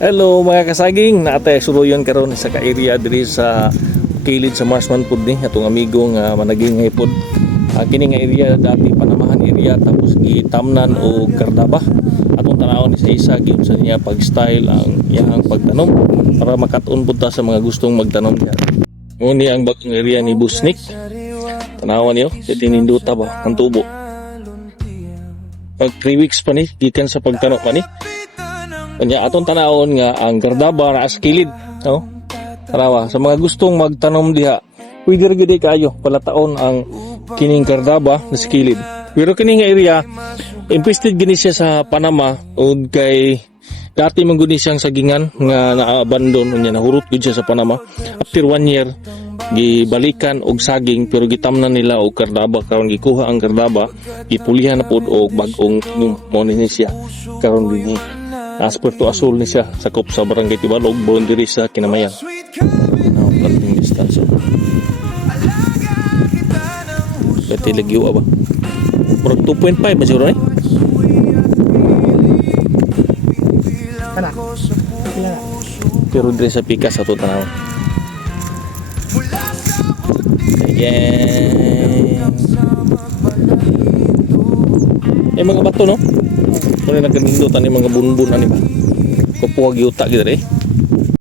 Hello mga kasaging, naatay suruyon karon sa ka-area diri sa kilid sa Marsman Pud ni atong amigo nga managing pod. Kini nga area dati Panamahan area tapos gitamnan o Cardaba. Atong tanawon ni sa isa gyud sa niya pag-style ang iyang pagtanom para makatun pud ta sa mga gustong magtanom diha. Muni ang bagong area ni Busnik. Tanawon niyo, tininduta ba ang tubo. Pag 3 weeks pa ni gikan sa pagtanom pa ni. Kanya atong tanawon nga ang Cardaba na askilid, no? Tarawa sa mga gustong magtanom diha, pwede ra gyud kayo palataon ang kining Cardaba na skilid. Pero kini nga area invested gini siya sa Panama ug kay dati man gud siyang sagingan nga na-abandon unya nahurot gud siya sa Panama. After 1 year gibalikan og saging pero gitamnan nila og Cardaba karon gikuha ang Cardaba gipulihan na pud og bag-ong mo ni siya karon dinhi. Asperto Azul ni siya sakop sa Barangay Tibalog, boundary sa Kinamayan. Now, planting distance. Pwede lagyo ba? Murag 2.5 ba siguro eh? Kana. Pero dire sa pikas sa tanaw. Ayan. Mga bato no? Muna nagkanindutan ni mga bunbun ani ba? Kupuwag yuta gitu eh.